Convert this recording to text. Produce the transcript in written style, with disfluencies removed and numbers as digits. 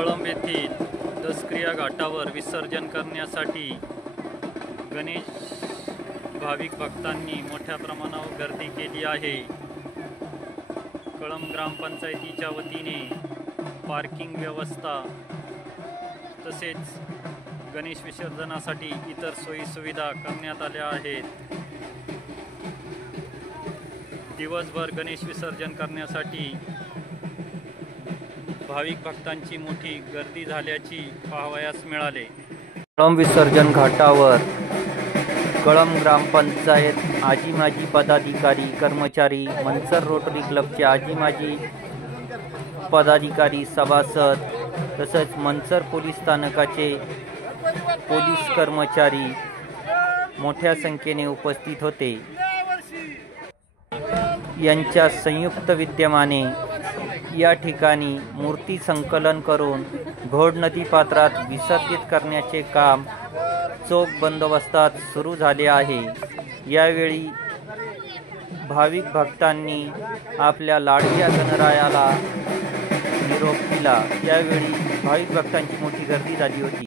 कळंब येथील दसक्रिया घाटावर विसर्जन करण्यासाठी गणेश भाविक भक्तांनी मोठ्या प्रमाणावर गर्दी केली आहे। कळंब ग्रामपंचायतीच्या वतीने पार्किंग व्यवस्था तसेच गणेश विसर्जनासाठी इतर सोयी सुविधा करण्यात आल्या आहेत। दिवसभर गणेश विसर्जन करण्यासाठी भाविक भक्तांची मोठी गर्दी झाल्याची पाहावयास मिळाले। कळंब विसर्जन घाटावर कळंब ग्रामपंचायत आजी माजी पदाधिकारी कर्मचारी, मंचर रोटरी क्लबचे आजी माजी पदाधिकारी सभासद तसेच मंचर पोलीस स्थानकाचे पोलीस कर्मचारी मोठ्या संख्येने उपस्थित होते। यांच्या संयुक्त विद्यमाने या ठिकाणी मूर्ती संकलन करून घोड नदी पात्रात विसर्जित करण्याचे काम चोख बंदोबस्तात सुरू झाले आहे। यावेळी भाविक भक्तांनी आपल्या लाडक्या गणरायाला निरोप दिला। यावेळी भाविक भक्तांची मोठी गर्दी झाली होती।